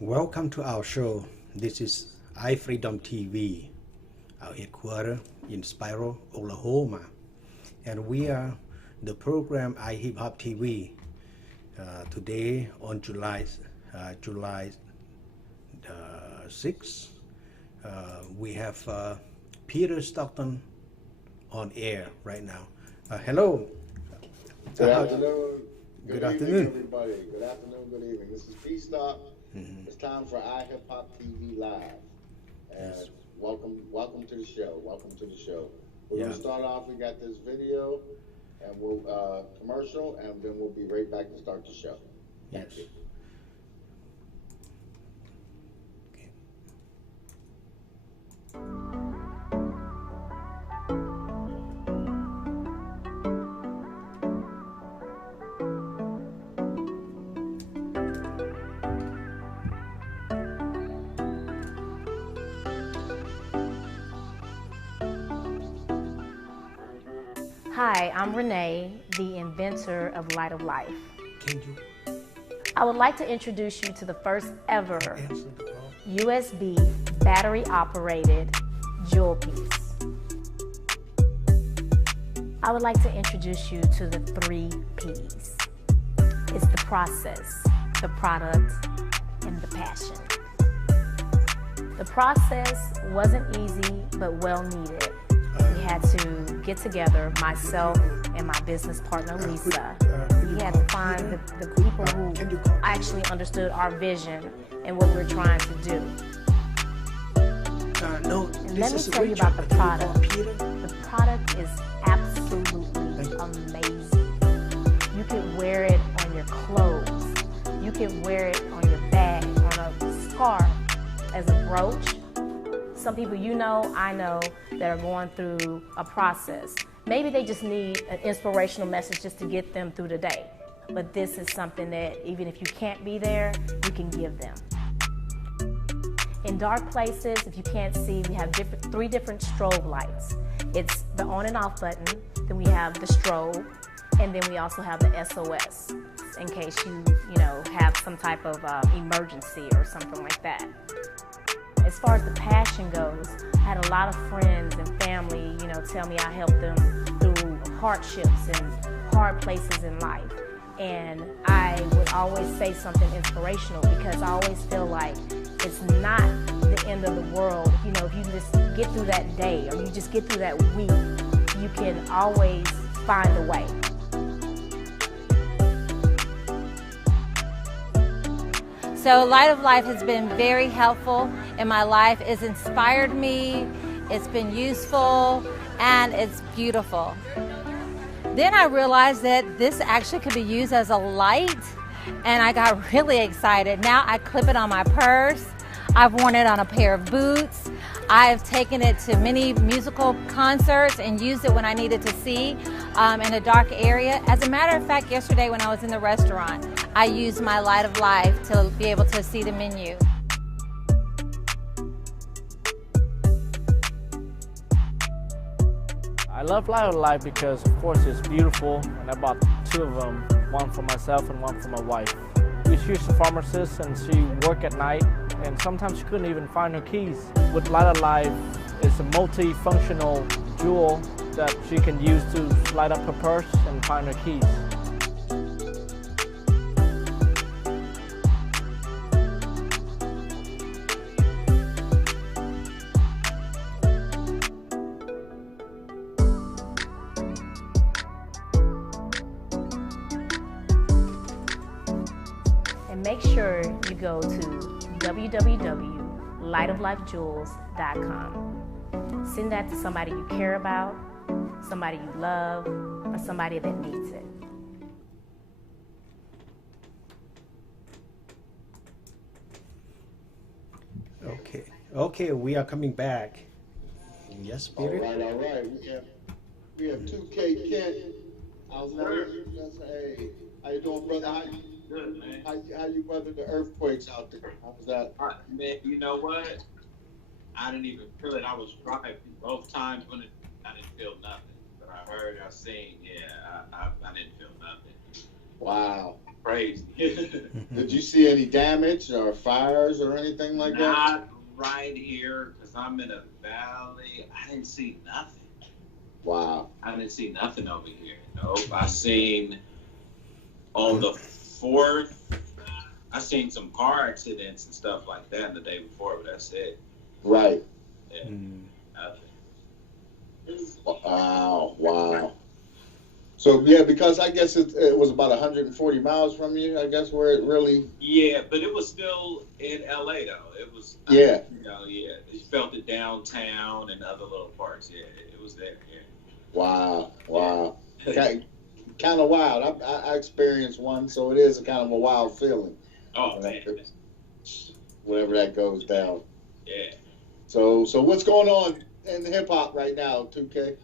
Welcome to our show. This is iFreedomTV, our headquarters in Spiro, Oklahoma. And we are the program iHipHopTV. Today on July 6th, we have Peter Stockton on air right now. Hello. Good afternoon. Good evening, afternoon. everybody. Good afternoon, good evening. This is P-Stop. It's time for iHipHopTV Live. And Yes. welcome to the show. Welcome to the show. We're Yeah. going to start off. We got this video and we'll commercial, and then we'll be right back to start the show. Yes. Thank you. Okay. Hi, I'm Renee, the inventor of Light of Life. Can you I would like to introduce you to the first ever answer the call? USB battery operated jewel piece. I would like to introduce you to the 3 P's. It's the process, the product, and the passion. The process wasn't easy, but well needed. We had to get together, myself and my business partner, Lisa. We had to find the people who actually understood our vision and what we're trying to do. No, And let me tell you about the product. The product is absolutely amazing. You can wear it on your clothes. You can wear it on your bag, on a scarf, as a brooch. Some people you know, I know, that are going through a process. Maybe they just need an inspirational message just to get them through the day. But this is something that even if you can't be there, you can give them. In dark places, if you can't see, we have 3 different strobe lights. It's the on and off button, then we have the strobe, and then we also have the SOS in case you have some type of emergency or something like that. As far as the passion goes, I had a lot of friends and family, tell me I helped them through hardships and hard places in life. And I would always say something inspirational because I always feel like it's not the end of the world. If you just get through that day or you just get through that week, you can always find a way. So Light of Life has been very helpful in my life. It's inspired me, it's been useful, and it's beautiful. Then I realized that this actually could be used as a light, and I got really excited. Now I clip it on my purse. I've worn it on a pair of boots. I've taken it to many musical concerts and used it when I needed to see in a dark area. As a matter of fact, yesterday when I was in the restaurant, I used my Light of Life to be able to see the menu. I love Light of Life because, of course, it's beautiful, and I bought 2 of them, one for myself and one for my wife. She's a pharmacist and she worked at night, and sometimes she couldn't even find her keys. With Light of Life, it's a multifunctional jewel that she can use to light up her purse and find her keys. And make sure you go to www.lightoflifejewels.com. Send that to somebody you care about, somebody you love, or somebody that needs it. Okay, we are coming back. Yes, Peter? All right. We have 2K Kent out there. Hey, how you doing, brother? Good, man. How you weather the earthquakes out there? How was that? Man, you know what? I didn't even feel it. I was driving both times when I didn't feel nothing. But I heard, I seen, I didn't feel nothing. Wow. crazy. Did you see any damage or fires or anything like that? Not right here, because I'm in a valley. I didn't see nothing. Wow. I didn't see nothing over here. Nope. I seen on the 4th, I seen some car accidents and stuff like that the day before, but that's it. Right. Yeah. Nothing. Wow. So yeah, because I guess it was about 140 miles from you, I guess, where it really. Yeah, but it was still in LA though. It was. Yeah. You felt it downtown and other little parts. Yeah, it was there. Yeah. Wow. Kind of wild. I experienced one, so it is a kind of a wild feeling. Oh man. Whenever that goes down. Yeah. So what's going on in hip hop right now, 2K?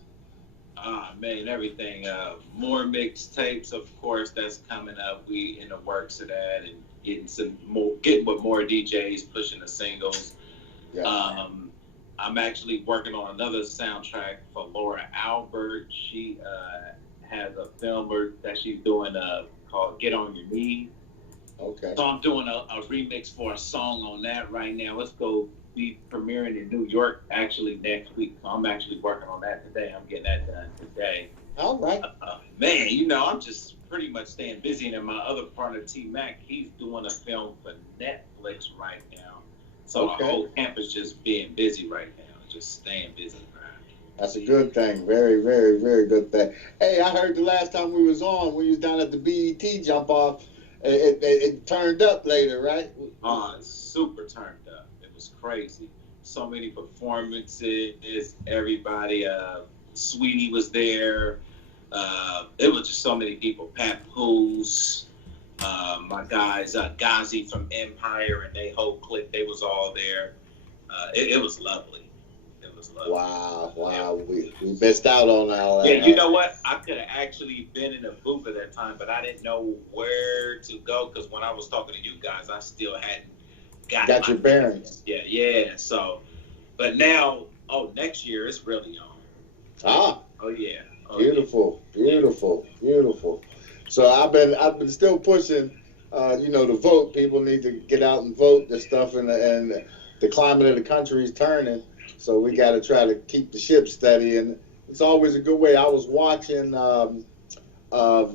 Man, everything. More mixtapes, of course, that's coming up. We in the works of that and getting with more DJs, pushing the singles. Yeah. I'm actually working on another soundtrack for Laura Albert. She has a film that she's doing called "Get on Your Knees." Okay. So I'm doing a remix for a song on that right now. Let's go. Be premiering in New York actually next week. So I'm actually working on that today. I'm getting that done today. All right. Man, I'm just pretty much staying busy. And then my other partner, T-Mac, he's doing a film for Netflix right now. So Okay. the whole camp is just being busy right now, just staying busy. That's a good thing. Very, very, very good thing. Hey, I heard the last time we was on, we was down at the BET jump off. It turned up later, right? It's super turned up. Was crazy. So many performances. Everybody. Sweetie was there. It was just so many people. Pat Poos, my guys, Ghazi from Empire, and they whole clique. They was all there. It was lovely. It was lovely. Wow. Yeah. We missed out on all that. Yeah, you know what? I could have actually been in a booth at that time, but I didn't know where to go because when I was talking to you guys, I still hadn't got your bearings. Yeah. So, but now, next year it's really on. Oh yeah. Beautiful. So I've been still pushing, to vote. People need to get out and vote. This stuff and the climate of the country is turning. So we got to try to keep the ship steady, and it's always a good way. I was watching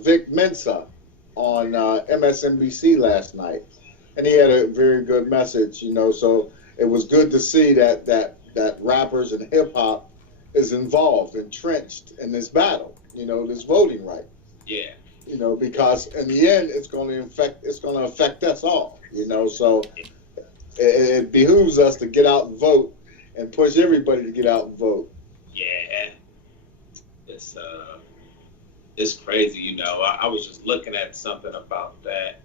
Vic Mensa on MSNBC last night. And he had a very good message, so it was good to see that rappers and hip hop is involved, entrenched in this battle, this voting right. Yeah. Because in the end, it's going to affect us all, so it behooves us to get out and vote and push everybody to get out and vote. Yeah. It's crazy, I was just looking at something about that.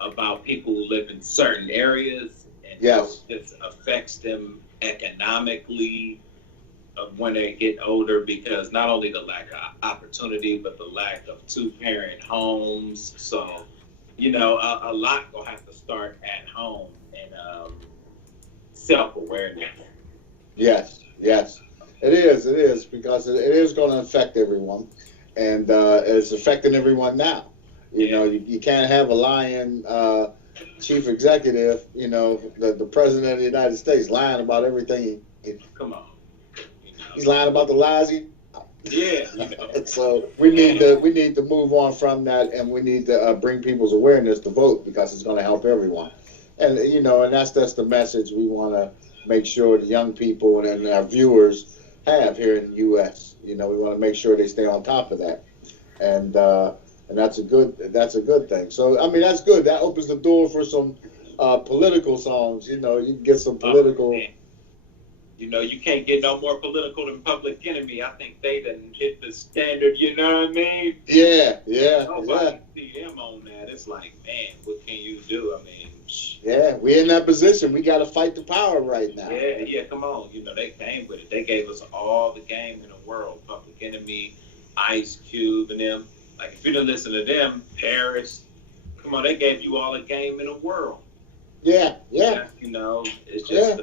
About people who live in certain areas and yes. how this affects them economically when they get older, because not only the lack of opportunity, but the lack of two-parent homes. So, a lot will have to start at home and self-awareness. Yes. It is, because it is going to affect everyone, and it's affecting everyone now. You can't have a lying chief executive, the president of the United States lying about everything. Come on. He's lying about the lies. Yeah. So we need to move on from that, and we need to bring people's awareness to vote, because it's going to help everyone. And and that's the message we want to make sure the young people and our viewers have here in the U.S. We want to make sure they stay on top of that, and that's a good thing. So I mean, that's good. That opens the door for some political songs. You can get some political. You can't get no more political than Public Enemy. I think they done hit the standard. You know what I mean? Yeah. Nobody see them on that. It's like, man, what can you do? I mean. Yeah, we're in that position. We got to fight the power right now. Yeah, come on. They came with it. They gave us all the game in the world. Public Enemy, Ice Cube, and them. Like, if you didn't listen to them, Paris, come on, they gave you all the game in the world. Yeah. It's just,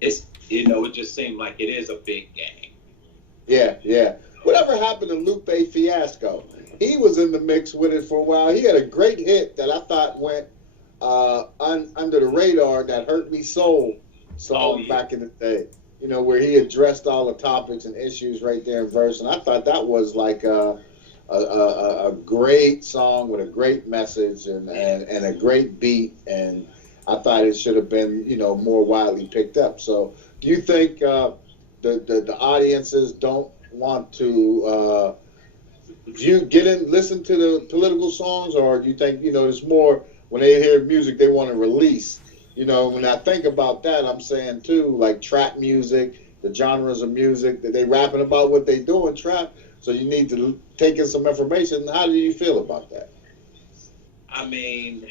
it just seemed like it is a big game. Yeah. whatever happened to Lupe Fiasco? He was in the mix with it for a while. He had a great hit that I thought went under the radar, that Hurt Me Soul song back in the day. You know, where he addressed all the topics and issues right there in verse. And I thought that was like a great song with a great message and a great beat. And I thought it should have been, you know, more widely picked up. So do you think the audiences don't want to listen to the political songs, or do you think, you know, there's more when they hear music they want to release? You know, when I think about that, I'm saying too, like trap music, the genres of music that they rapping about what they do in trap. So you need to take in some information. How do you feel about that? I mean,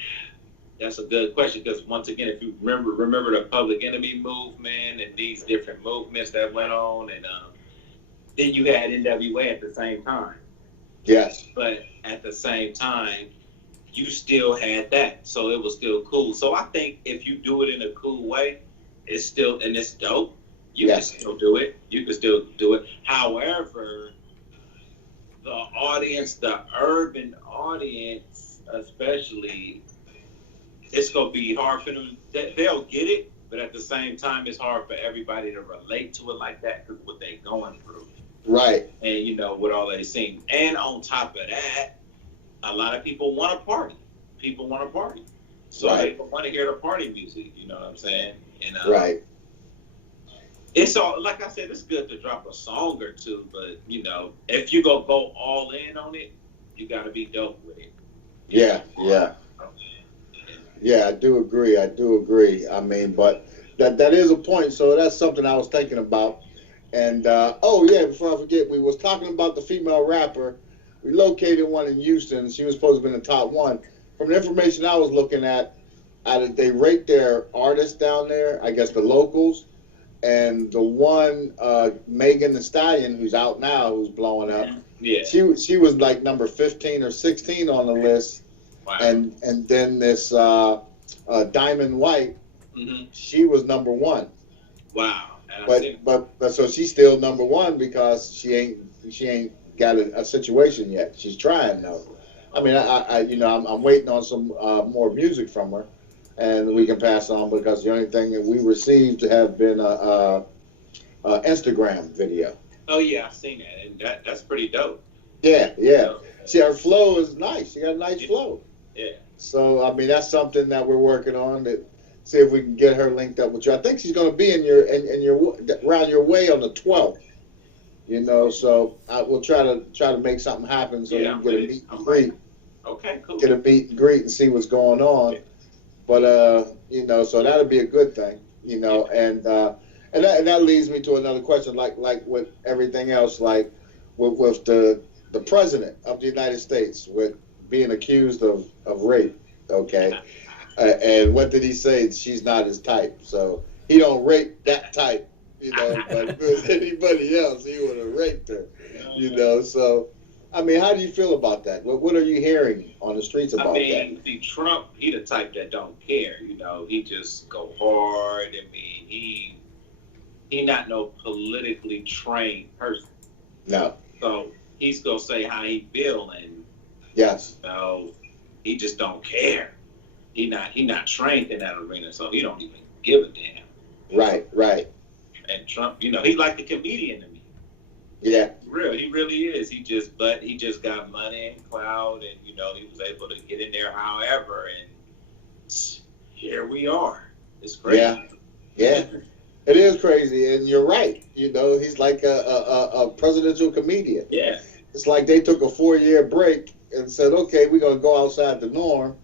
that's a good question, because once again, if you remember the Public Enemy movement and these different movements that went on, and then you had NWA at the same time. Yes. But at the same time, you still had that, so it was still cool. So I think if you do it in a cool way, it's still, and it's dope. You can still do it. You can still do it. However, the audience, the urban audience, especially, it's gonna be hard for them. They'll get it, but at the same time, it's hard for everybody to relate to it like that because what they going through. Right. And you know what all they seen. And on top of that, a lot of people want to party. People want to party. So they want to hear the party music, you know what I'm saying? And right. It's all, like I said, it's good to drop a song or two, but you know, if you go all in on it, you got to be dope with it. Yeah, yeah. Yeah, I do agree. I mean, but that is a point. So that's something I was thinking about. And before I forget, we was talking about the female rapper. We located one in Houston. She was supposed to be in the top one. From the information I was looking at, they rate their artists down there, I guess the locals, and the one Megan Thee Stallion, who's out now, who's blowing up. Yeah. She was like number 15 or 16 on the list. Wow. And then this Diamond White, she was number 1. Wow. But so she's still number 1 because she ain't got a situation yet. She's trying though. I mean, I'm waiting on some more music from her, and we can pass on, because the only thing that we received have been a Instagram video. Oh yeah, I've seen that, and that's pretty dope. Yeah, yeah. See, her flow is nice. She got a nice flow. Yeah. So I mean, that's something that we're working on. To see if we can get her linked up with you. I think she's going to be in your around your way on the 12th. You know, so I will try to make something happen so you can get a meet and greet. Okay, cool. Get a meet and greet and see what's going on. Yeah. But you know, so that'll be a good thing. You know, and that leads me to another question. Like with everything else, like with the president of the United States, with being accused of rape. Okay. And what did he say? She's not his type. So he don't rape that type. You know, but if it was anybody else, he would have raped her. You know, so I mean, how do you feel about that? What are you hearing on the streets about that? I mean, the Trump, he the type that don't care. You know, he just go hard. I mean, he not no politically trained person. No. So he's gonna say how he feel, and yes. So he just don't care. He not trained in that arena, so he don't even give a damn. Right, right. And Trump, you know, he like a comedian to me. Yeah. He really is. He just got money and clout, and you know, he was able to get in there however, and here we are. It's crazy. Yeah. Yeah. It is crazy, and you're right. You know, he's like a presidential comedian. Yeah. It's like they took a 4-year break and said, okay, we're gonna go outside the norm,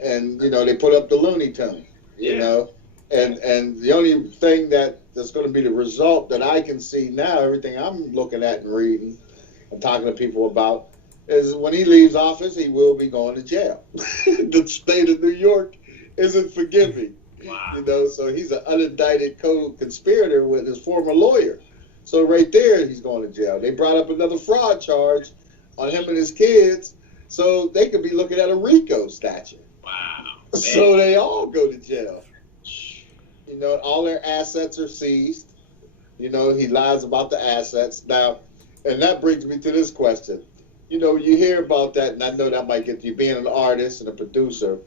and you know, they put up the Looney Tunes. You know, and the only thing that's going to be the result that I can see now, everything I'm looking at and reading and talking to people about, is when he leaves office, he will be going to jail. The state of New York isn't forgiving. Wow. You know, so he's an unindicted co-conspirator with his former lawyer. So right there, he's going to jail. They brought up another fraud charge on him and his kids, so they could be looking at a RICO statute. Wow. So they all go to jail. You know, all their assets are seized. You know, he lies about the assets. Now, And that brings me to this question. You know, you hear about that, and I know that might get you being an artist and a producer.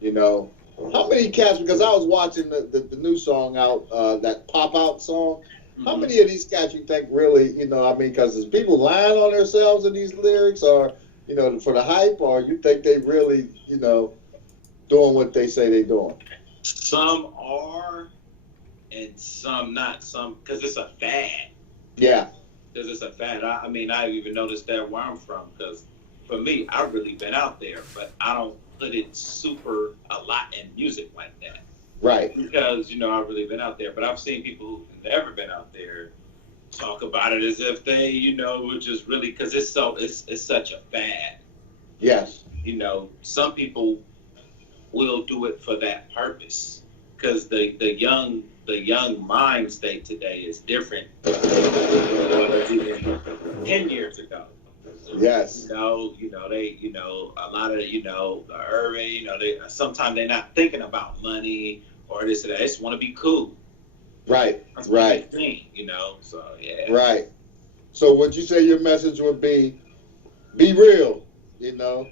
You know, how many cats? Because I was watching the new song out, that Pop Out song. How many of these cats you think really, you know, I mean, because is people lying on themselves in these lyrics, or, you know, for the hype, or you think they really, you know, doing what they say they doing? Some are, and some not. Some, because it's a fad. Yeah. Because it's a fad. I mean, I even noticed that where I'm from, because for me, I've really been out there, but I don't put it super a lot in music like that. Right. Because, you know, I've really been out there, but I've seen people who've never been out there talk about it as if they, you know, were just really, because it's such a fad. Yes. You know, some people will do it for that purpose, because the young mind state today is different than what it was even 10 years ago. Yes. You know, they, you know, a lot of, you know, the urban, you know, they sometimes they're not thinking about money or this or that. They just want to be cool. Right. That's Right. what they think, you know. So yeah. Right. So would you say your message would be real, you know?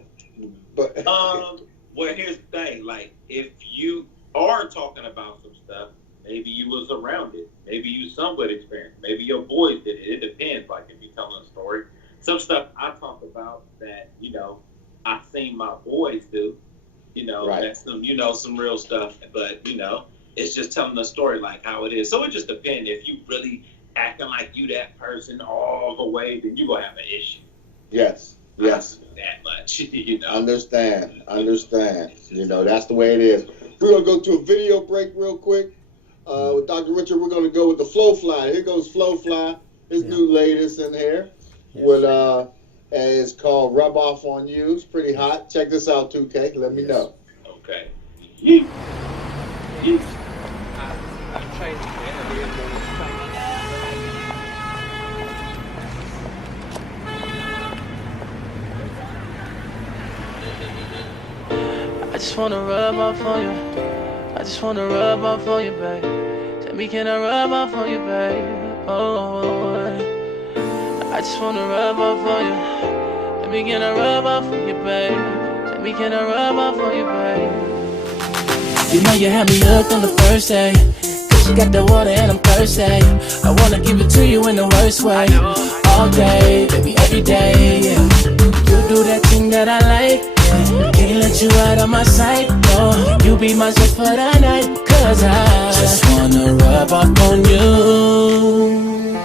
But Well, here's the thing. Like, if you are talking about some stuff, maybe you was around it. Maybe you somewhat experienced. Maybe your boys did it. It depends. Like, if you're telling a story, some stuff I talk about that, you know, I've seen my boys do. You know, Right. That's some, you know, some real stuff. But, you know, it's just telling the story like how it is. So it just depends. If you really acting like you that person all the way, then you're gonna have an issue. yes. Yes. That much, you know. Understand. You know, that's the way it is. We're going to go to a video break real quick. With Dr. Richard, we're going to go with the Flow Fly. Here goes Flow Fly, his new latest in here. Yes. With, and it's called Rub Off on You. It's pretty hot. Check this out, 2K. Let me know. Okay. I just wanna rub off on you. I just wanna rub off on you, babe. Tell me, can I rub off on you, babe? Oh, I just wanna rub off on you. Tell me, can I rub off on you, babe? Tell me, can I rub off on you, babe? You know you had me hooked on the first day. Cause you got the water and I'm thirsty. I wanna give it to you in the worst way. All day, baby, every day, yeah. You do that thing that I like, yeah. Can't let you out of my sight, no. You be mine just for the night. Cause I just wanna rub off on you.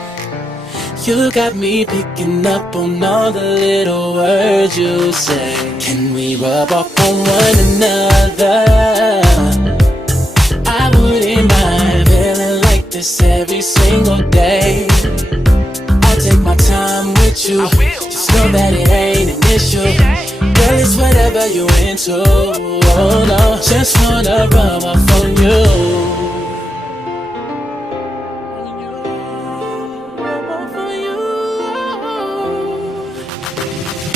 You got me picking up on all the little words you say. Can we rub off on one another? I wouldn't mind feeling like this every single day. I'll take my time with you. Just know that it ain't an issue. Girl, it's whatever you into. Oh no, just wanna rub off on you.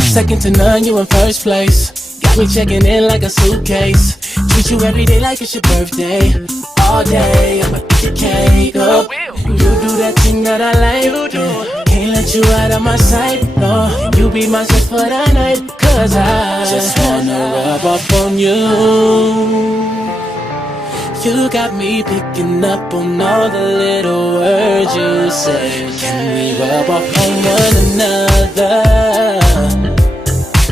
Second to none, you in first place. Got me checking in like a suitcase. Treat you every day like it's your birthday. All day, I'ma eat your cake up. You do that thing that I like, yeah. Can't let you out of my sight, no. You be mine just for the night. Cause I just wanna rub off on you. You got me picking up on all the little words you say. Can we rub off on one another?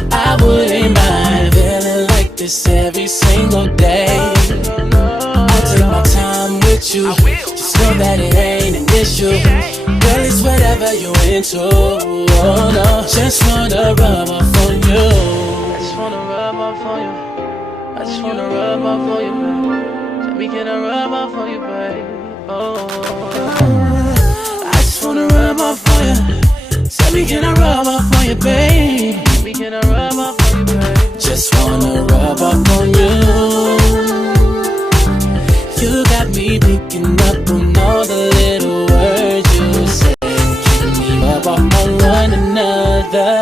I wouldn't mind feeling like this every single day. I'll take my time with you. Just know that it ain't an issue. Girl, it's whatever you into. Oh no, just wanna rub off on you. I just wanna rub off on you. I just wanna rub off on you, babe. Tell me, can I rub off on you, babe? Oh, I just wanna rub off on you. Tell me, can I rub off on you, babe? Tell me, can I rub off on you, babe? Just wanna rub off on you. You got me picking up on all the little words you say. Can we rub off on one another?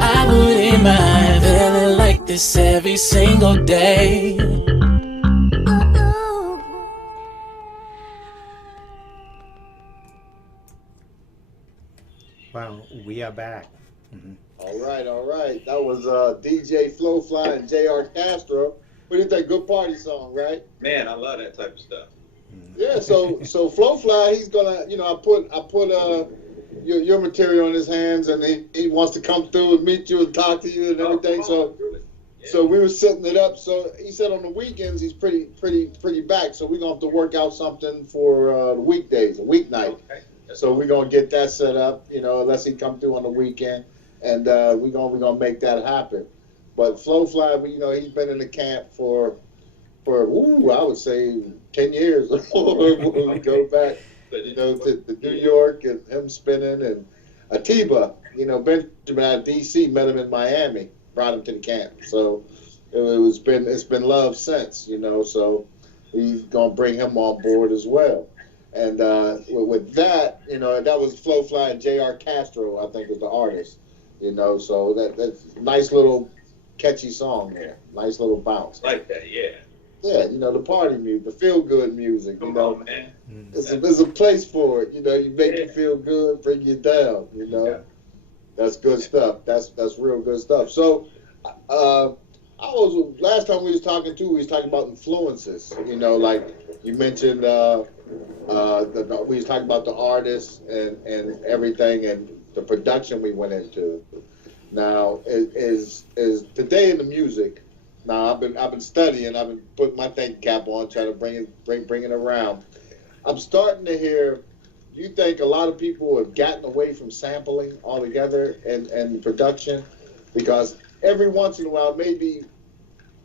I wouldn't mind feeling like this every single day. we are back. Mhm. All right, all right. That was DJ Flowfly and J.R. Castro. What do you think? Good party song, right? Man, I love that type of stuff. Yeah. So Flowfly, he's gonna, I put your material in his hands, and he wants to come through and meet you and talk to you and everything. So we were setting it up. So he said on the weekends he's pretty back. So we're gonna have to work out something for the weekdays, a weeknight. Okay. So we're gonna get that set up, unless he come through on the weekend, and we're gonna make that happen. But Flowfly, he's been in the camp for I would say 10 years. We go back, to New York and him spinning, and Atiba, Benjamin out of DC met him in Miami, brought him to the camp. So it's been love since, so he's gonna bring him on board as well. And with that, that was Flowfly and J.R. Castro, I think, was the artist. So that's a nice little catchy song there. Nice little bounce. Like that, yeah. Yeah, the party music, the feel-good music, Come on, man. There's a place for it. You make you feel good, bring you down, Yeah. That's good stuff. That's real good stuff. So, last time we was talking about influences, like you mentioned, we was talking about the artists and everything and the production we went into. Now, is today in the music. Now I've been studying. I've been putting my thinking cap on, trying to bring it around. I'm starting to hear. You think a lot of people have gotten away from sampling altogether and production, because every once in a while, maybe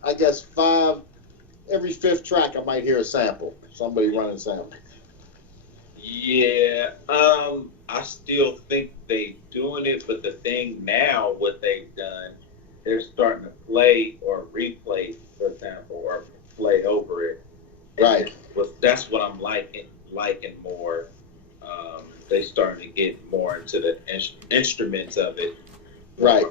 I guess every fifth track, I might hear a sample. Somebody running a sample. Yeah, I still think they doing it, but the thing now, what they've done, they're starting to play or replay, for example, or play over it. Right. That's what I'm liking more. They starting to get more into the instruments of it. Right.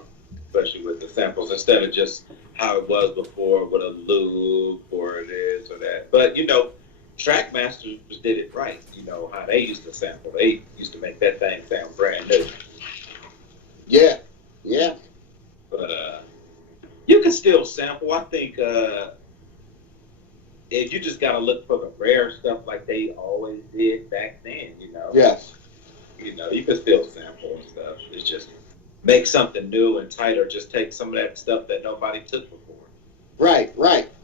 Especially with the samples, instead of just how it was before with a loop or this or that. But, track masters did it right. How they used to sample. They used to make that thing sound brand new. Yeah. Yeah. But you can still sample. I think if you just gotta look for the rare stuff like they always did back then, Yes. You can still sample and stuff. It's just make something new and tighter. Just take some of that stuff that nobody took before. Right.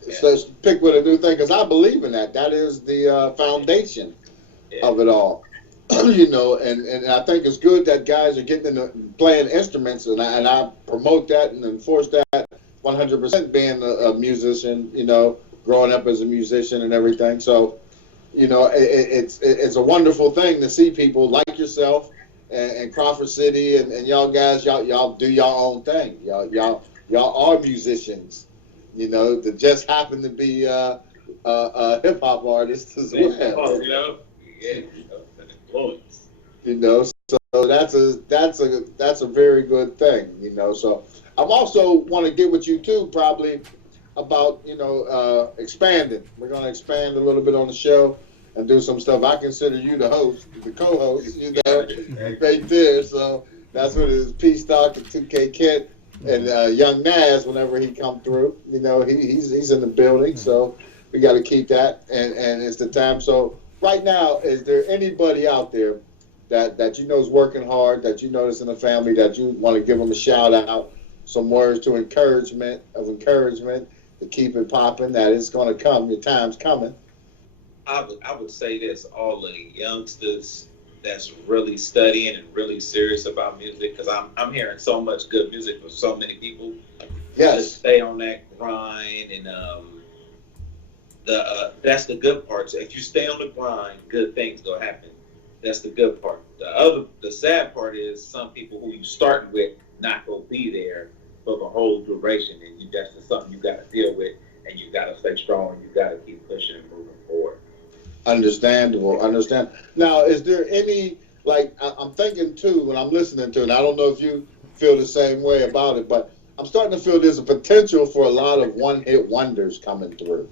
Yeah. So pick with a new thing, because I believe in that. That is the foundation of it all. And I think it's good that guys are getting into playing instruments, and I promote that and enforce that 100%, being a musician, growing up as a musician and everything. So, it's a wonderful thing to see people like yourself and Crawford City and y'all guys, y'all do your own thing. Y'all are musicians, that just happen to be hip hop artists as well. So that's a very good thing, So I'm also want to get with you too, probably about expanding. We're going to expand a little bit on the show and do some stuff. I consider you the host, the co-host, right there. So that's what it is. P Stock and 2K Kid and Young Naz. Whenever he come through, he's in the building. So we got to keep that, and it's the time. So right now, is there anybody out there that is working hard, that is in the family, that you want to give them a shout out, some words of encouragement to keep it popping, that it's going to come, your time's coming? I would say this, all the youngsters that's really studying and really serious about music, because I'm hearing so much good music from so many people. Yes. Just stay on that grind, and that's the good part. So if you stay on the grind, good things will happen. That's the good part. The sad part is some people who you starting with not gonna be there for the whole duration, and that's just something you got to deal with, and you got to stay strong, and you got to keep pushing and moving forward. Understandable. Now, is there any, I'm thinking too, when I'm listening to it, I don't know if you feel the same way about it, but I'm starting to feel there's a potential for a lot of one-hit wonders coming through.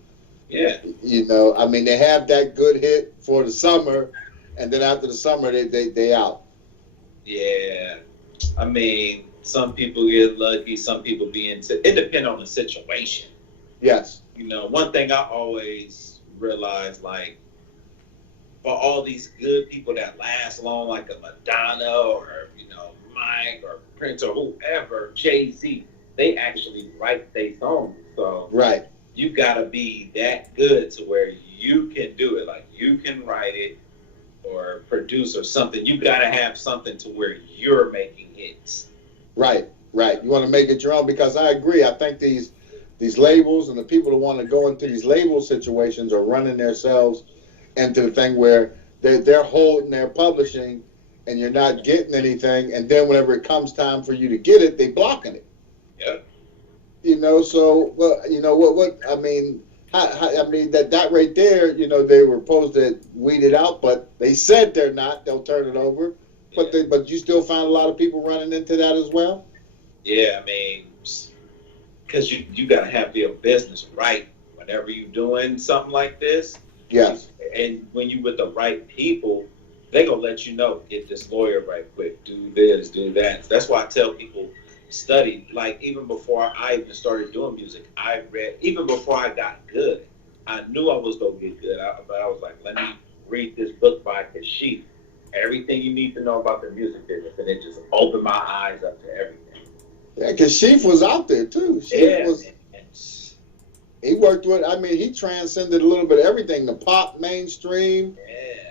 Yeah. They have that good hit for the summer, and then after the summer, they out. Yeah. I mean, some people get lucky, some people be into it. Depends on the situation. Yes. You know, one thing I always realize, like, for all these good people that last long, like a Madonna or, you know, Mike or Prince or whoever, Jay-Z, they actually write their songs. So Right. you gotta be that good to where you can do it. Like, you can write it or produce or something. You gotta have something to where you're making hits. Right. Right. You want to make it your own, because I agree. I think these labels and the people that want to go into these label situations are running themselves into the thing where they're holding their publishing and you're not getting anything, and then whenever it comes time for you to get it, they blocking it. Yeah. You know, so well, you know what I mean. I mean that right there. You know, they were supposed to weed it out, but they said they're not. They'll turn it over, but but you still find a lot of people running into that as well. Yeah, I mean, because you gotta have your business right whenever you're doing something like this. Yes. And when you with the right people, they gonna let you know, get this lawyer right quick, do this, do that. That's why I tell people, study. Like, even before I even started doing music, I read, even before I got good, I knew I was gonna get good. But I was like, let me read this book by Kashif, Everything You Need to Know About the Music Business, and it just opened my eyes up to everything. Yeah, because Sheaf was out there too. Sheaf was. And He worked with. I mean, he transcended a little bit of everything: the pop mainstream,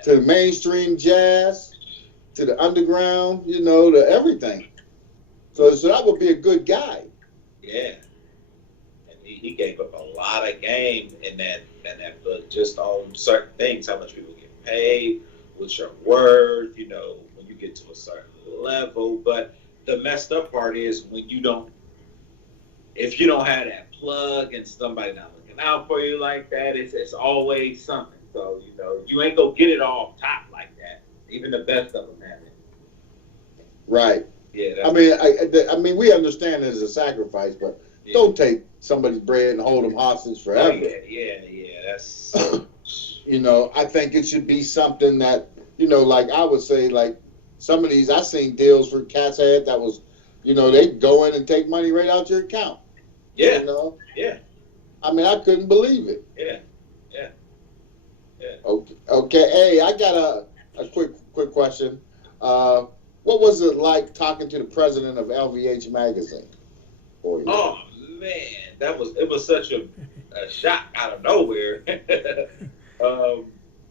to the mainstream jazz, to the underground. You know, to everything. So that would be a good guy. yeah. And he gave up a lot of game in that book, just on certain things, how much people get paid, what's your worth, you know, when you get to a certain level. But the messed up part is when if you don't have that plug and somebody not looking out for you like that, it's always something. So, you know, you ain't gonna get it all top like that. Even the best of them have it. Right. Yeah. I mean, we understand it as a sacrifice, but don't take somebody's bread and hold them hostage forever. Oh, yeah. That's. You know, I think it should be something that, you know, like I would say, like some of these, I seen deals for cats had that was, you know, they go in and take money right out your account. Yeah. You know? Yeah. I mean, I couldn't believe it. Yeah. Okay. Hey, I got a quick question. What was it like talking to the president of LVH magazine for you? Oh man, it was such a shock out of nowhere.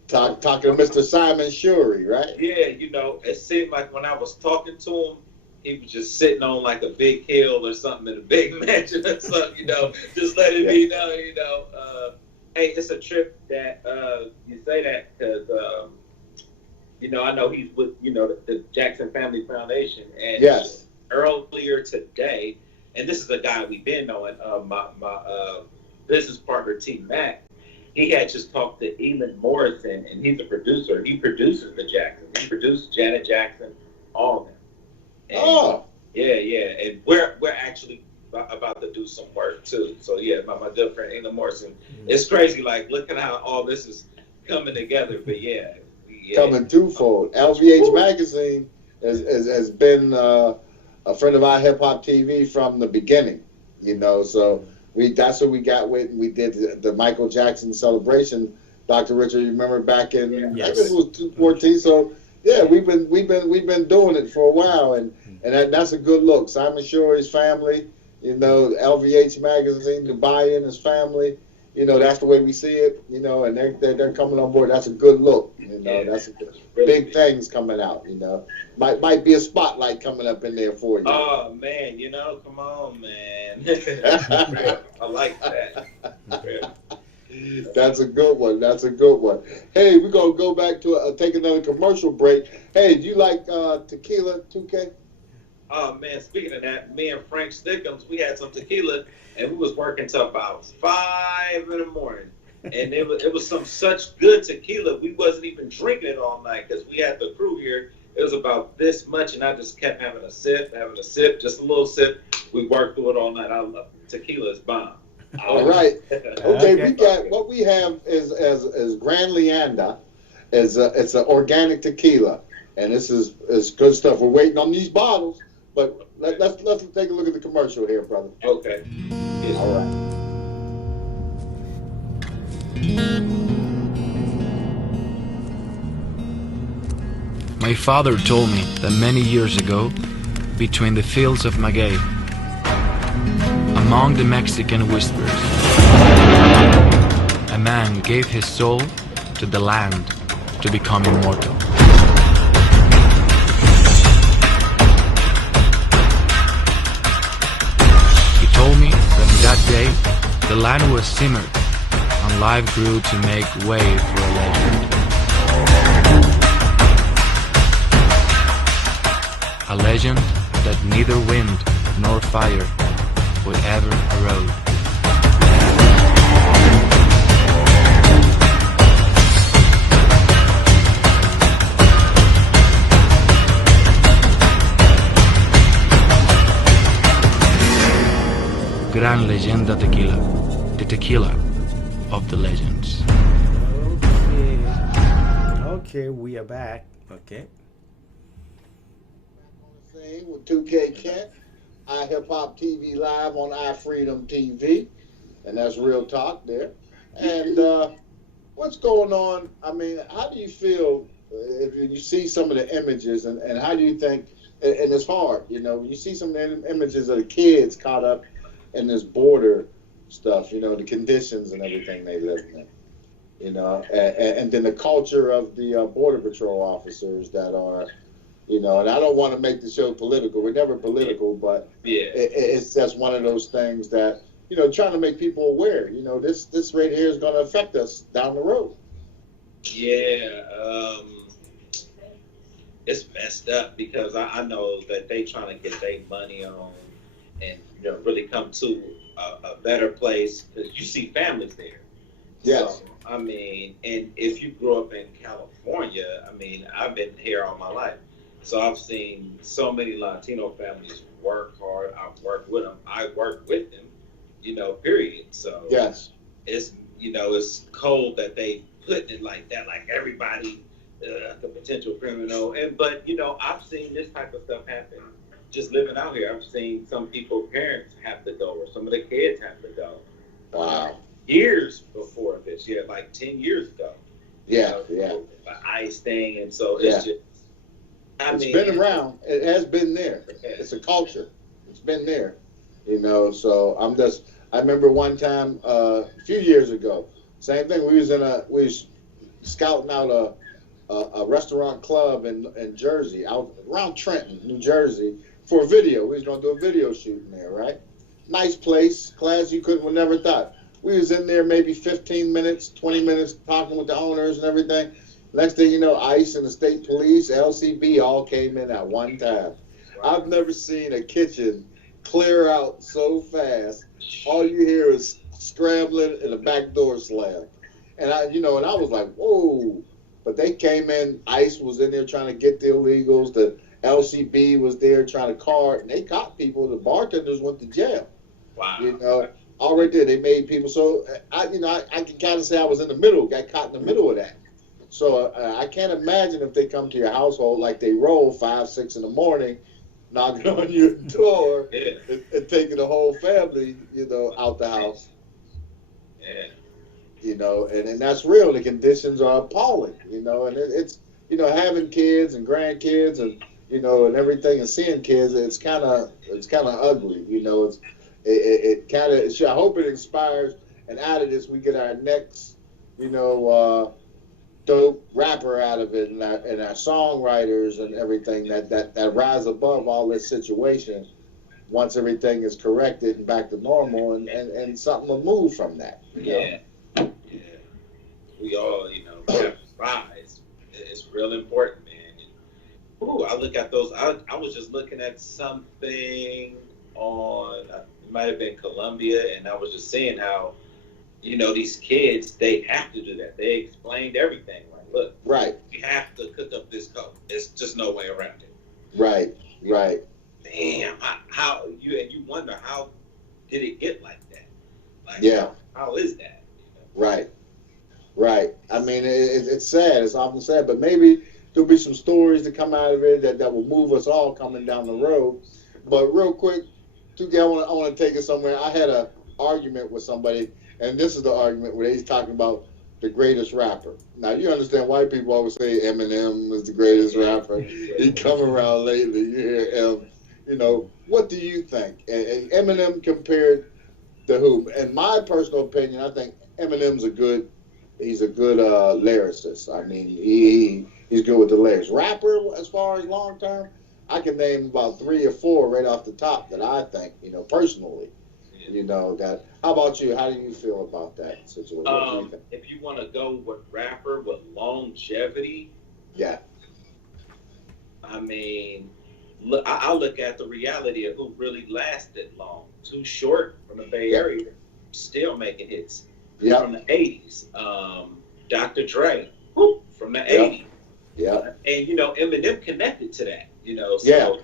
Talking to Mr. Simon Shuri, right? Yeah, you know, it seemed like when I was talking to him, he was just sitting on like a big hill or something in a big mansion or something, you know, just letting me know, you know. Hey, it's a trip that you say that because, you know, I know he's with, you know, the Jackson Family Foundation. And yes. Earlier today, and this is a guy we've been knowing, my business partner, T. Mac, he had just talked to Elon Morrison, and he's a producer. He produces the Jacksons. He produced Janet Jackson, all of them. And, yeah. And we're actually about to do some work, too. So, yeah, my good friend, Elon Morrison. Mm-hmm. It's crazy. Like, look at how all this is coming together. But, yeah. Coming twofold. LVH Magazine has been a friend of iHipHopTV from the beginning, you know. So that's what we got with. We did the Michael Jackson celebration. Dr. Richard, you remember back in I guess it was 2014. So yeah, we've been doing it for a while, and that's a good look. Simon Shuri's family, you know, LVH Magazine, Dubai and his family. You know, that's the way we see it, you know, and they're coming on board. That's a good look, you know. That's big things coming out, you know. Might be a spotlight coming up in there for you. Oh, man, you know, come on, man. I like that. That's a good one. Hey, we're going to go back to take another commercial break. Hey, do you like tequila, 2K? Oh, man, speaking of that, me and Frank Stickums, we had some tequila, and we was working till about 5 in the morning. And it was some such good tequila, we wasn't even drinking it all night because we had the crew here. It was about this much, and I just kept having a sip, just a little sip. We worked through it all night. I love it. Tequila is bomb. All right. Okay, we got what we have is Grand Leanda. It's an organic tequila, and this is good stuff. We're waiting on these bottles. But let's take a look at the commercial here, brother. Okay. Yes. All right. My father told me that many years ago, between the fields of maguey, among the Mexican whispers, a man gave his soul to the land to become immortal. He told me that in that day, the land was simmered and life grew to make way for a legend. A legend that neither wind nor fire would ever erode. Gran Leyenda Tequila, the tequila of the legends. Okay, we are back. Okay. With 2K Kent, iHipHopTV live on iFreedomTV, and that's real talk there. And what's going on? I mean, how do you feel if you see some of the images, and how do you think? And it's hard, you know, you see some of the images of the kids caught up in this border stuff, you know, the conditions and everything they live in, you know, and then the culture of the Border Patrol officers that are. You know, and I don't want to make the show political. We're never political, but it's just one of those things that, you know, trying to make people aware. You know, this right here is going to affect us down the road. Yeah, it's messed up because I know that they trying to get their money on and, you know, really come to a better place because you see families there. Yes. So, I mean, and if you grew up in California, I mean, I've been here all my life. So I've seen so many Latino families work hard. I've worked with them. I work with them, you know, period. So yes, it's, you know, it's cold that they put it like that, like everybody, the potential criminal. But, you know, I've seen this type of stuff happen. Just living out here, I've seen some people's parents have to go or some of the kids have to go. Wow. Years before this, like 10 years ago. Yeah, The ICE thing. And so it's just, it's been around. It has been there. It's a culture. It's been there, you know. So I remember one time a few years ago, same thing. We was scouting out a restaurant club in Jersey, out around Trenton, New Jersey, for a video. We was gonna do a video shoot in there, right? Nice place, class you would never thought. We was in there maybe 15 minutes, 20 minutes talking with the owners and everything. Next thing you know, ICE and the state police, LCB all came in at one time. Wow. I've never seen a kitchen clear out so fast. All you hear is scrambling and a back door slam. And I was like, whoa. But they came in, ICE was in there trying to get the illegals, the LCB was there trying to cart, and they caught people. The bartenders went to jail. Wow. You know, already did. They made people. So, I can kind of say I was in the middle, got caught in the middle of that. So I can't imagine if they come to your household like they roll 5, 6 in the morning, knocking on your door and taking the whole family, you know, out the house. Yeah. You know, and that's real. The conditions are appalling, you know, and it's, you know, having kids and grandkids and, you know, and everything and seeing kids, it's kind of ugly, you know. It kind of, I hope it inspires, and out of this we get our next, you know, dope rapper out of it, and our songwriters and everything that rise above all this situation once everything is corrected and back to normal, and something will move from that. Yeah. We all, you know, have to rise. It's real important, man. Ooh, I look at those. I was just looking at something on, it might have been Colombia, and I was just saying how, you know, these kids, they have to do that. They explained everything. Like, look, right, we have to cook up this code. There's just no way around it. Right. Damn, how you wonder how did it get like that? Like, yeah. How is that? Right. I mean, it's sad. It's often sad, but maybe there'll be some stories that come out of it that will move us all coming down the road. But real quick, Tuki, I want to take it somewhere. I had a argument with somebody, and this is the argument where he's talking about the greatest rapper. Now you understand white people always say Eminem is the greatest rapper. He come around lately. You hear him. You know, what do you think? And Eminem compared to who? In my personal opinion, I think Eminem's he's a good lyricist. I mean, he's good with the lyrics. Rapper, as far as long term, I can name about 3 or 4 right off the top that I think, personally, that. How about you? How do you feel about that situation? If you want to go with rapper with longevity, yeah. I mean, I look at the reality of who really lasted long. Too Short from the Bay Area, still making hits. Yeah. From the 80s. Dr. Dre, from the 80s. Yeah. And, Eminem connected to that, so yeah.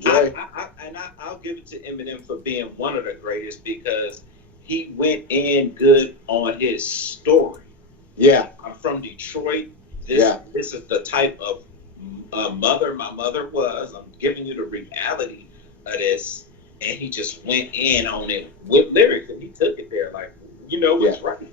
Dre. I'll give it to Eminem for being one of the greatest because he went in good on his story. Yeah. I'm from Detroit. This is the type of mother my mother was. I'm giving you the reality of this. And he just went in on it with lyrics, and he took it there like, what's right.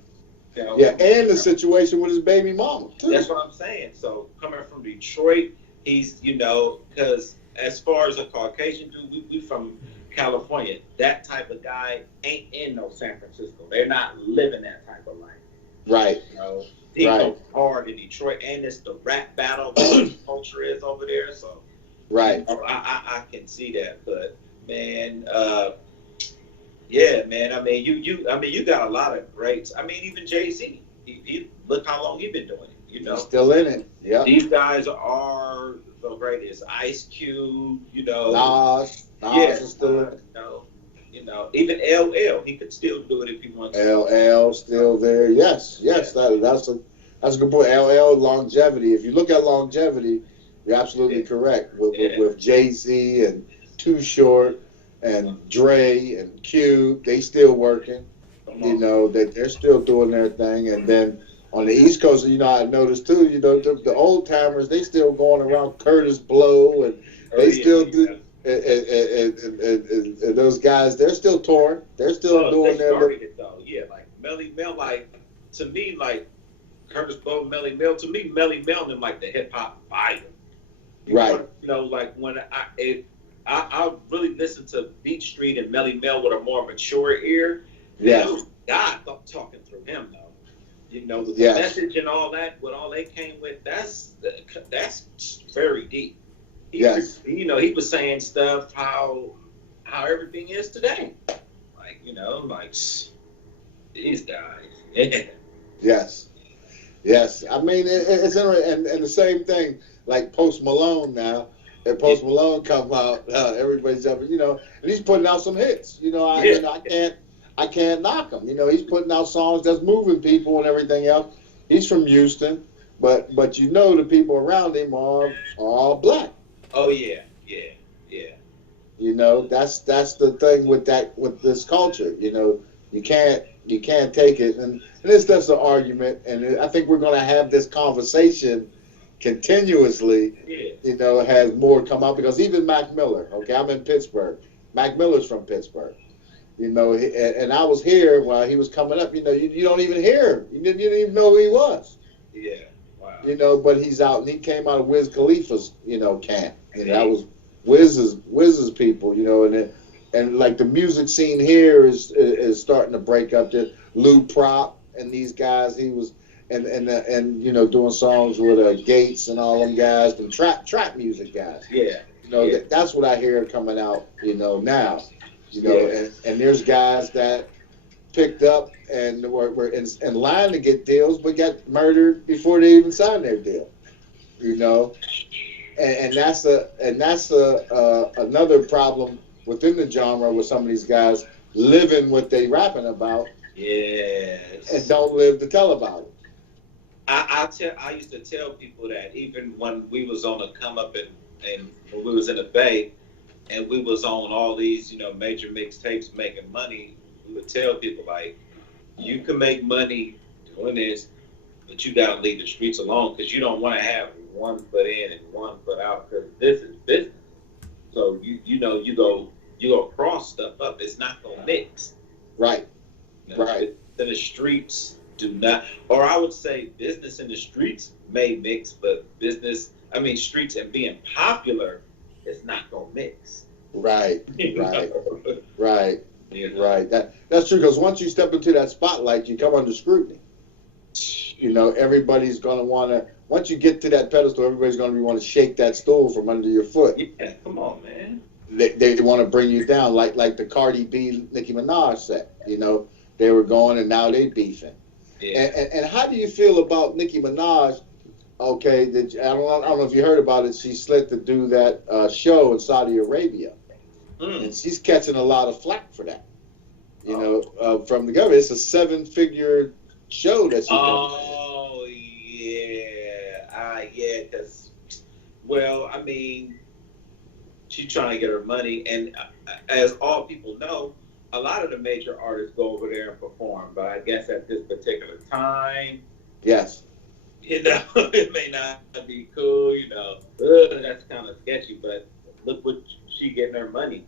And the situation with his baby mama, too. That's what I'm saying. So coming from Detroit, he's, because as far as a Caucasian dude, we from California. That type of guy ain't in no San Francisco. They're not living that type of life. Right. He goes hard in Detroit, and it's the rap battle that culture is over there. So right. I can see that, but man, man. I mean, you got a lot of greats. I mean, even Jay-Z. He look how long he's been doing it. He's still in it. Yeah. These guys are the greatest. Ice Cube. Nas is still in it. Even LL, he could still do it if he wants to. LL still there. Yes. That's a good point. LL longevity. If you look at longevity, you're absolutely correct. With Jay-Z and Too Short and Dre and Cube, they still working. That they're still doing their thing. And then on the East Coast, I noticed too, the old timers, they still going around Curtis Blow, and they still do. And those guys, they're still touring. They're still doing their. It though, like Melly Mel, like to me, like Curtis Blow, Melly Mel. To me, Melly Mel and like the hip hop Bible. Right. Like when I really listen to Beat Street and Melly Mel with a more mature ear. Yeah. God talking through him though. The message and all that, what all they came with, that's very deep. He was saying stuff how everything is today. Like, like these guys. Yes. I mean, it's interesting. And the same thing, like Post Malone now. And Post Malone come out, everybody's jumping, and he's putting out some hits. I can't knock him. He's putting out songs that's moving people and everything else. He's from Houston, but the people around him are all black. Oh yeah. That's the thing with this culture. You can't take it, and it's just an argument. And I think we're going to have this conversation continuously. Has more come out because even Mac Miller. Okay, I'm in Pittsburgh. Mac Miller's from Pittsburgh. And I was here while he was coming up. You don't even hear him. You didn't even know who he was. Yeah. Wow. But he's out, and he came out of Wiz Khalifa's, camp. That was Wiz's people, and like the music scene here is starting to break up. The Lou Prop and these guys, he was, and doing songs with Gates and all them guys, and trap music guys. Yeah. That's what I hear coming out, now. And there's guys that picked up and were in line to get deals, but got murdered before they even signed their deal. And that's another problem within the genre with some of these guys living what they rapping about. Yes. And don't live to tell about it. I used to tell people that even when we was on the come up and when we was in the Bay and we was on all these, major mixtapes making money, we would tell people like, you can make money doing this, but you gotta leave the streets alone because you don't want to have one foot in and one foot out because this is business. So you know you go cross stuff up. It's not gonna mix. Right. You know, Right. in the streets do not, or I would say business in the streets may mix, but streets and being popular is not gonna mix. Right. You Right. know? Right. You know? Right. That's true, because once you step into that spotlight, you come under scrutiny. You know, everybody's going to want to, once you get to that pedestal, everybody's going to want to shake that stool from under your foot. Yeah, come on, man. They want to bring you down, like the Cardi B, Nicki Minaj set. You know, they were going and now they beefing. Yeah. And how do you feel about Nicki Minaj? Okay, I don't know if you heard about it. She slid to do that show in Saudi Arabia, and she's catching a lot of flack for that. You know, from the government. It's a 7-figure show that she's doing. Oh, yeah, because, well, I mean, she's trying to get her money, and as all people know, a lot of the major artists go over there and perform, but I guess at this particular time, Yes. you know, it may not be cool, you know, that's kind of sketchy, but look what she getting her money.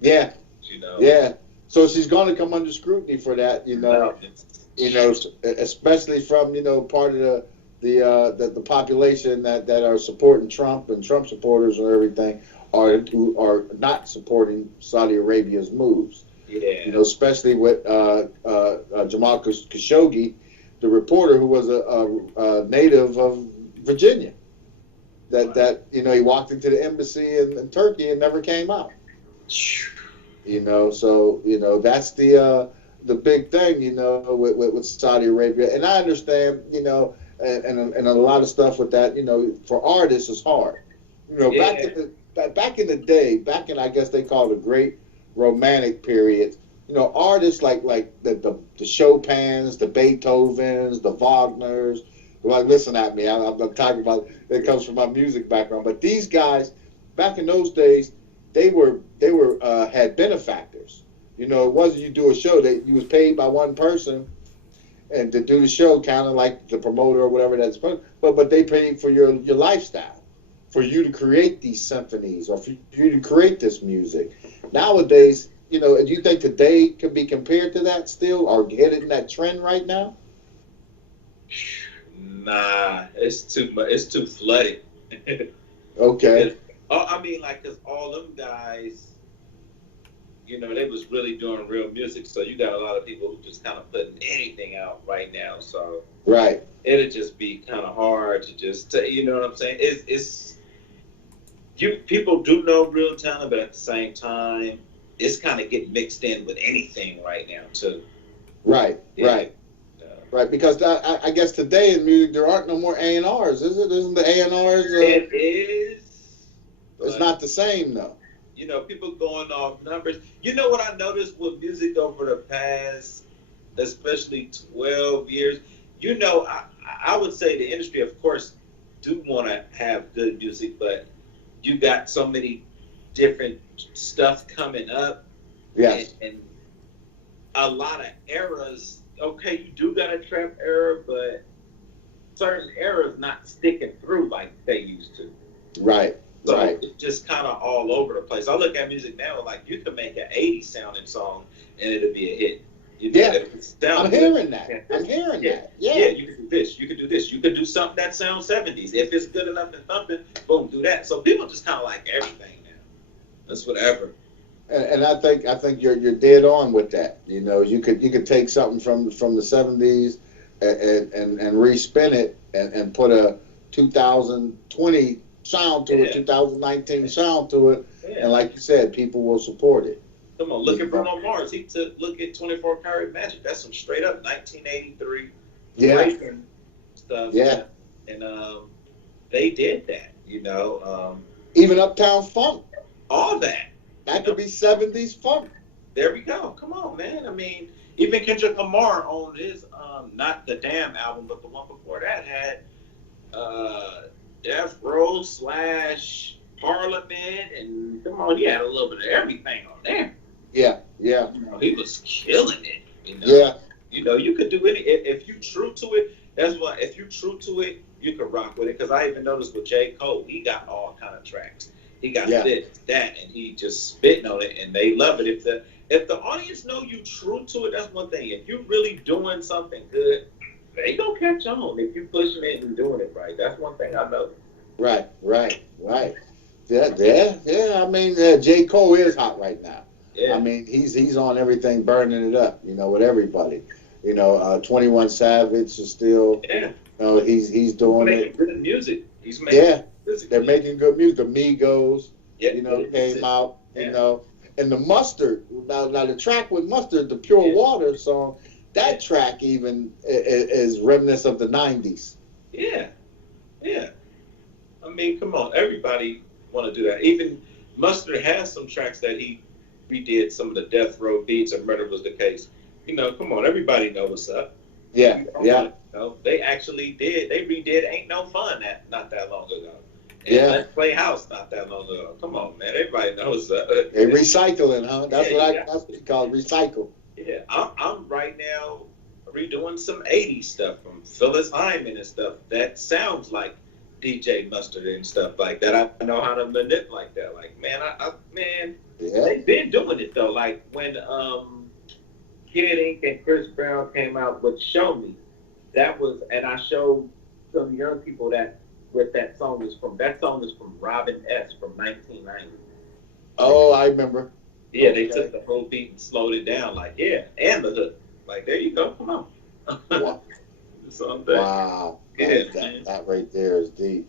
Yeah. You know? Yeah. So she's going to come under scrutiny for that, you know. You know, especially from, you know, part of the population that are supporting Trump, and Trump supporters and everything who are not supporting Saudi Arabia's moves. Yeah. You know, especially with Jamal Khashoggi, the reporter who was a native of Virginia. That you know, he walked into the embassy in Turkey and never came out. You know, so you know that's the big thing, you know, with Saudi Arabia. And I understand, you know, and a lot of stuff with that, you know, for artists is hard. You know, back in the day, back in, I guess they call it the Great Romantic period, you know, artists like the Chopins, the Beethovens, the Wagners, like, listen at me, I'm talking about, it comes from my music background, but these guys, back in those days, they were had benefactors. You know, it wasn't you do a show that you was paid by one person, and to do the show kind of like the promoter or whatever that's, but they paid for your lifestyle, for you to create these symphonies or for you to create this music. Nowadays, you know, do you think today could be compared to that still, or get it in that trend right now? Nah, it's too much. It's too flooded. Okay. I mean, like, cause all them guys, you know, they was really doing real music. So you got a lot of people who just kind of putting anything out right now. So right, it'd just be kind of hard to just, you know what I'm saying? It's people do know real talent, but at the same time, it's kind of getting mixed in with anything right now too. Right, yeah. Right. Right, because I guess today in music there aren't no more A&Rs, is it? Isn't the A&Rs? It is. It's not the same though. You know, people going off numbers. You know what I noticed with music over the past, especially 12 years? You know, I would say the industry, of course, do want to have good music, but you got so many different stuff coming up. Yes. And a lot of eras. Okay, you do got a trap era, but certain eras not sticking through like they used to. Right, so right. It's just kind of all over the place. I look at music now, like you can make an 80s sounding song and it'll be a hit. You know, I'm hearing that. I'm hearing that. Yeah. Yeah, you can do this. You can do this. You can do something that sounds 70s. If it's good enough and something, boom, do that. So people just kind of like everything now. That's whatever. And I think you're dead on with that. You know, you could take something from the 70s and respin it and put a 2020 sound to it, 2019 sound to it, and like you said, people will support it. Come on, look at Bruno Mars. Look at 24 Karat Magic. That's some straight up 1983 racing stuff. Yeah, and they did that. You know, even Uptown Funk. All that. That could be 70s funk. There we go. Come on, man. I mean, even Kendrick Lamar on his, not the Damn album, but the one before that had Death Row / Parliament, and come on, he had a little bit of everything on there. Yeah. You know, he was killing it. You know? Yeah. You know, you could do any, if you true to it, that's why, if you true to it, you could rock with it. Because I even noticed with J. Cole, he got all kind of tracks. He got this, that, and he just spitting on it, and they love it. If the audience know you true to it, that's one thing. If you really doing something good, they gonna catch on. If you pushing it and doing it right, that's one thing I know. Right. Yeah. I mean, J. Cole is hot right now. Yeah. I mean, he's on everything, burning it up, with everybody. 21 Savage is still, he's doing making good music. He's making music. They're making good music. The Migos, came out, and the Mustard. Now the track with Mustard, the Pure Water song, that track even is reminiscent of the 90s. Yeah. I mean, come on, everybody want to do that. Even Mustard has some tracks that he redid some of the Death Row beats, and Murder Was the Case. Come on, everybody know what's up. Yeah. They actually did. They redid Ain't No Fun not that long ago. And Let's Play House not that long ago. Come on, man. Everybody knows. They recycling, huh? That's what you call recycle. Yeah, I'm right now redoing some 80s stuff from Phyllis Hyman and stuff that sounds like DJ Mustard and stuff like that. I know how to manipulate that. Like, man, they've been doing it though. Like when Kid Ink and Chris Brown came out with Show Me, and I showed some young people that that song is from Robin S. from 1990. Oh, I remember. Yeah, okay. They took the whole beat and slowed it down, and the hook. Like, there you go, come on. Wow. That right there is deep.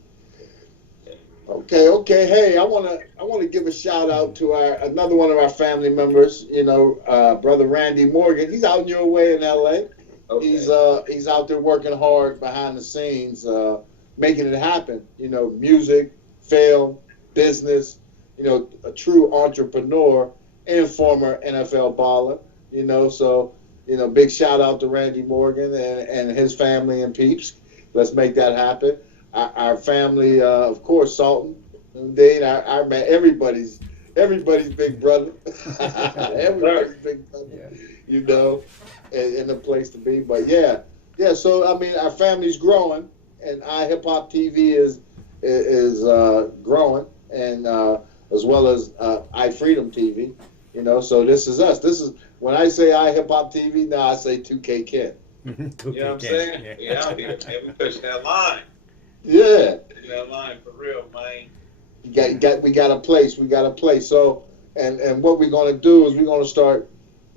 Okay. Hey, I wanna give a shout out to another one of our family members. Brother Randy Morgan. He's out in your way in LA. Okay. He's out there working hard behind the scenes, making it happen. Music, film, business. A true entrepreneur and former NFL baller. So big shout out to Randy Morgan and his family and peeps. Let's make that happen. Our family, of course, Sultan, Dean, our man, everybody's big brother. Everybody's big brother, and a place to be. But yeah. So I mean, our family's growing, and iHipHopTV is growing, and as well as iFreedomTV. So this is us. This is when I say iHipHopTV. Now I say 2K Ken. 2K you know what I'm saying? Yeah, we push that line. Yeah. Push that line for real, man. We got a place. So and what we're gonna do is we're gonna start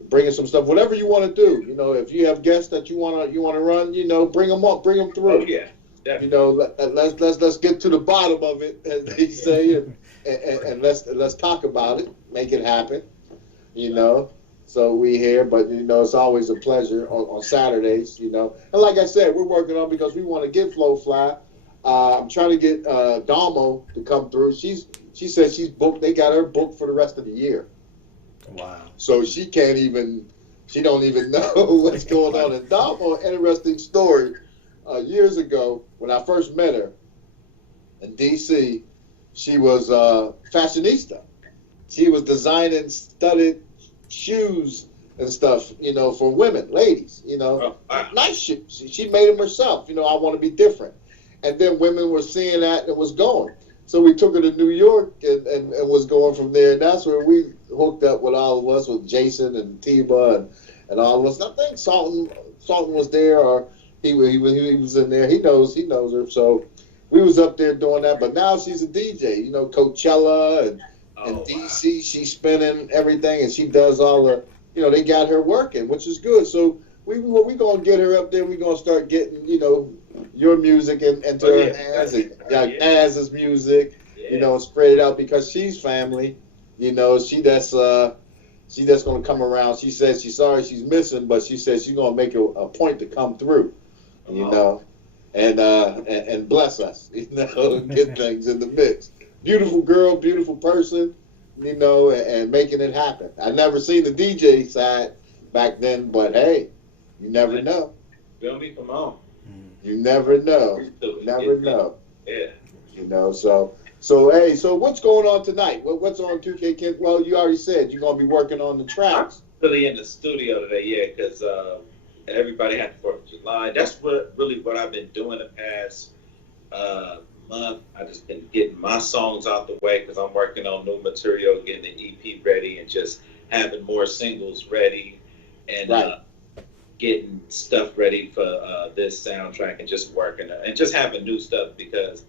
bringing some stuff. Whatever you want to do. If you have guests that you wanna run, bring them up, bring them through. Oh yeah. Definitely. Let's get to the bottom of it, as they say, and let's talk about it, make it happen. So we here, but it's always a pleasure on Saturdays. And like I said, we're working on because we want to get Flo Fly. I'm trying to get Damo to come through. She said she's booked. They got her booked for the rest of the year. Wow. So she don't even know what's going on. And Damo, interesting story. Years ago, when I first met her in D.C., she was a fashionista. She was designing studded shoes and stuff, for women, ladies, nice shoes. She made them herself. I want to be different. And then women were seeing that and was going. So we took her to New York and was going from there. And that's where we hooked up with all of us, with Jason and Tiba and all of us. And I think Sultan was there, or he was in there. He knows her. So we was up there doing that. But now she's a DJ, Coachella and DC, she's spinning everything, and she does all the, they got her working, which is good. So we gonna get her up there. We gonna start getting, your music into her hands, and Az's music, spread it out because she's family. She that's gonna come around. She says she's sorry she's missing, but she says she's gonna make a point to come through, and bless us, get things in the mix. Beautiful girl, beautiful person, and making it happen. I never seen the DJ side back then, but hey, you never know. Feel me? Come on. You never know. Never know. Yeah. So hey, so what's going on tonight? What's on 2K Ken? Well, you already said you're gonna be working on the tracks. I'm really in the studio today, because everybody had the 4th of July. That's what I've been doing the past month. I just been getting my songs out the way because I'm working on new material, getting the EP ready, and just having more singles ready, and getting stuff ready for this soundtrack, and just working and just having new stuff because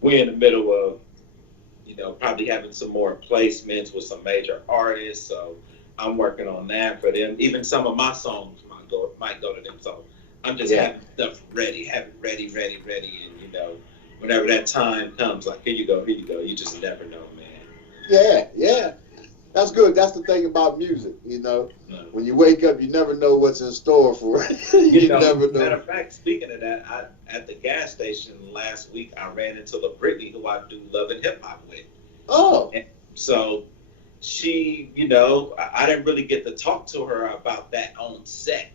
we're in the middle of, you know, probably having some more placements with some major artists. So I'm working on that for them. Even some of my songs might go to them. So I'm just having stuff ready, and you know, whenever that time comes, like here you go. You just never know, man. Yeah. That's good. That's the thing about music, you know. When you wake up, you never know what's in store for you. You never know. Matter of fact, speaking of that, at the gas station last week, I ran into LaBrittany, who I do Love and Hip Hop with. Oh. And so she, you know, I didn't really get to talk to her about that on set.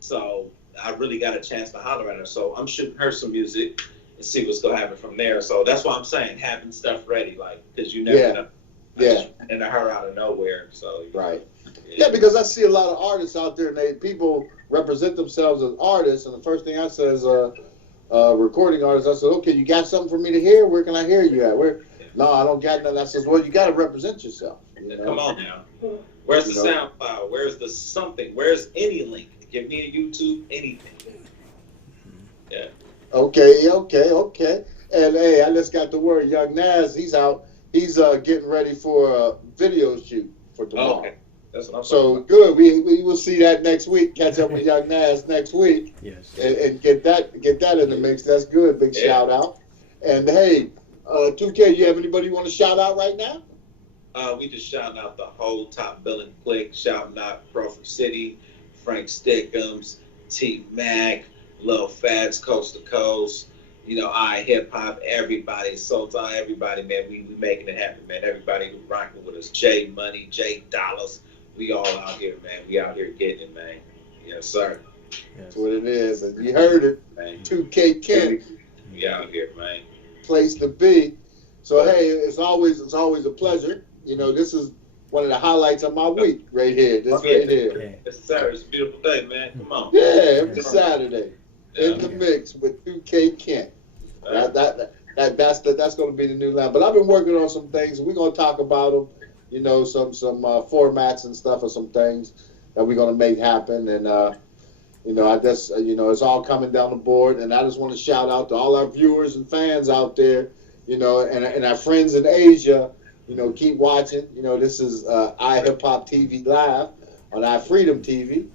So I really got a chance to holler at her. So I'm shooting her some music and see what's going to happen from there. So that's why I'm saying having stuff ready, like, because you never know. And her out of nowhere. So yeah, because I see a lot of artists out there, and people represent themselves as artists, and the first thing I say is recording artist, I said, okay, you got something for me to hear? Where can I hear you at? No, I don't got nothing. I says, well, you got to represent yourself. You know? Come on now. Where's the sound file? Where's the something? Where's any link? Give me a YouTube, anything. Yeah. Okay. And hey, I just got the word, Young Nas, he's out. He's getting ready for a video shoot for tomorrow. Okay. That's what I'm so good. We will see that next week. Catch up with Young Nas next week. Yes. And get that in the mix. That's good. Big shout out. And hey, 2K, you have anybody you want to shout out right now? We just shouting out the whole Top Billing Clique, shouting out Crawford City, Frank Stickums, T Mac, Lil Fats, Coast to Coast. You know, iHipHop, everybody, Sultan, everybody, man, we making it happen, man. Everybody who rocking with us, J Money, J Dollars, we all out here, man. We out here getting it, man. Yes, sir. That's what it is. And you heard it, man. 2K Kent. We out here, man. Place to be. So hey, it's always a pleasure. You know, this is one of the highlights of my week right here. This right here. Yes, sir. It's a beautiful day, man. Come on. Yeah, every Saturday. In the mix with 2K Kent. That's going to be the new line. But I've been working on some things. We're going to talk about them. You know, some formats and stuff, or some things that we're going to make happen. And you know, I just it's all coming down the board. And I just want to shout out to all our viewers and fans out there. You know, and our friends in Asia. You know, keep watching. You know, this is iHipHopTV live on iFreedomTV,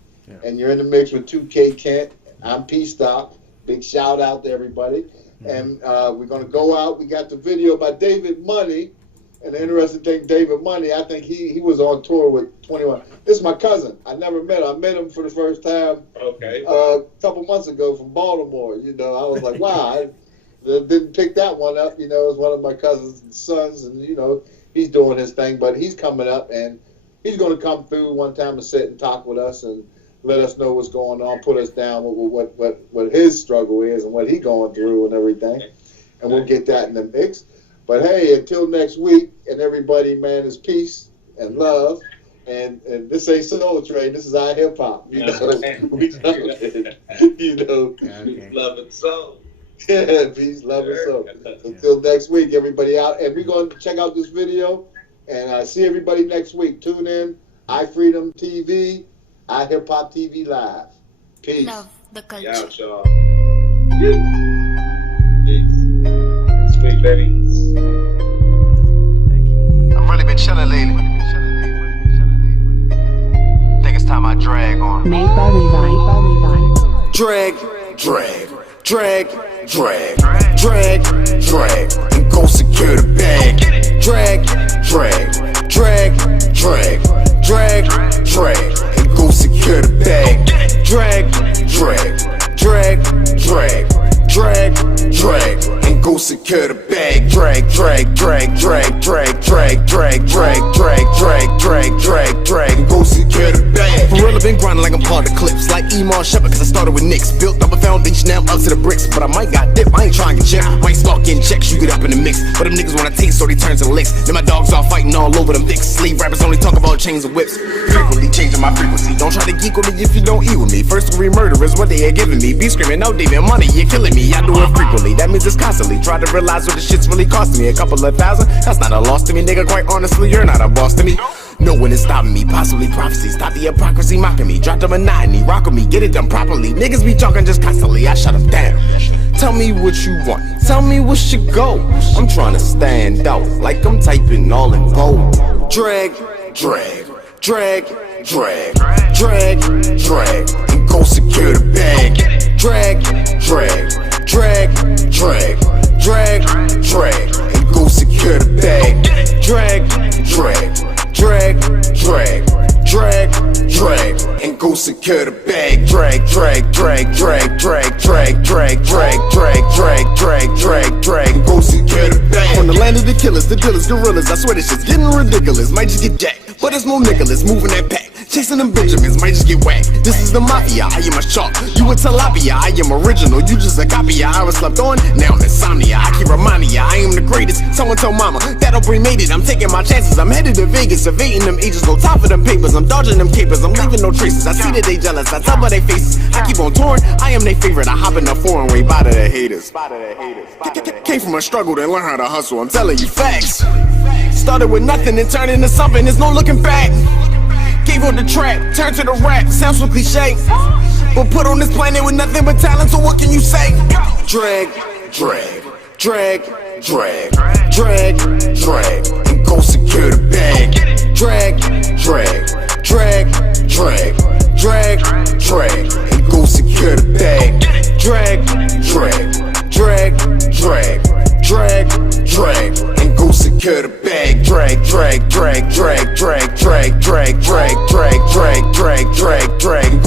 and you're in the mix with 2K Kent. I'm P-Stop. Big shout out to everybody. And we're going to go out. We got the video by David Money. And the interesting thing, David Money, I think he was on tour with 21. This is my cousin. I never met him. I met him for the first time a couple months ago from Baltimore. You know, I was like, wow, I didn't pick that one up. You know, it was one of my cousin's sons. And, you know, he's doing his thing. But he's coming up. And he's going to come through one time and sit and talk with us and let us know what's going on, put us down with what his struggle is and what he's going through and everything. And we'll get that in the mix. But hey, until next week, and everybody, man, is peace and love. And this ain't Soul Train, this is iHipHop. You know, you know. Peace, love, and soul. Yeah, peace, love, and soul. Until next week, everybody out. And we're going to check out this video. And see everybody next week. Tune in, iFreedomTV. iHipHopTV live. Peace. Love the culture. Yeah, y'all. Peace. Sweet baby. Thank you. I've really been chilling lately. Think it's time I drag on. Made by Levi. Drag, and go secure the bag. Drag, and go secure the bag. Drag, and go secure the bag. Drag, and go secure the bag. For real, I've been grinding like I'm part of the clips. Like Emar Shepard, cause I started with Knicks. Built up a foundation, now I'm up to the bricks. But I might got dip, I ain't trying to check. Might start getting checks, you get up in the mix. But them niggas wanna taste, so they turn to the licks. Then my dogs all fighting all over them dicks. Slave rappers only talk about chains and whips. Frequently changing my frequency. Don't try to geek with me if you don't eat with me. First degree murder is what they are giving me. Be screaming, no David, money, you're killing me. I do it frequently, that means it's constantly. Try to realize what the shit's really costing me. A couple of thousand, that's not a loss to me, nigga. Quite honestly, you're not a boss to me. No one is stopping me, possibly prophecy. Stop the hypocrisy mocking me. Drop the monotony, rock with me, get it done properly. Niggas be talking just constantly, I shut them down. Tell me what you want, tell me what should go. I'm trying to stand out, like I'm typing all in bold. Drag, drag, drag, drag, drag, drag, and go secure the bag. Drag, drag, drag, drag, drag, drag, and go secure the bag. Drag, drag, drag, drag, drag, drag, and go secure the bag. Drag, drag, drag, drag, drag, drag, drag, drag, drag, drag, drag, drag, drag, and go secure the bag. From the land of the killers, the dealers, gorillas, I swear this shit's getting ridiculous. Might just get jacked, but it's more Nicholas moving that pack. Chasing them Benjamins, might just get whacked. This is the mafia, I am a shark. You a tilapia, I am original. You just a copy, I was slept on, now I'm insomnia. I keep reminding ya, I am the greatest. Someone tell mama, that Aubrey made it. I'm taking my chances, I'm headed to Vegas. Evading them agents, no time for them papers. I'm dodging them capers, I'm leaving no traces. I see that they jealous, I tell by their faces. I keep on touring, I am their favorite. I hop in the foreign way, by to the haters. Came from a struggle, then learn how to hustle. I'm telling you facts. Started with nothing and turned into something, there's no looking back. Gave on the track, turned to the rap, sounds so cliche. But put on this planet with nothing but talent, so what can you say? Drag, drag, drag, drag, drag, drag, and go secure the bag. Drag, drag, drag, drag, drag, drag, and go secure the bag. Drag, drag, drag, drag, drag, drag, and go secure the bag. Drag, drag, drag, drag, drag, drag, drag, drag, drag, drag, drag, drag, drag.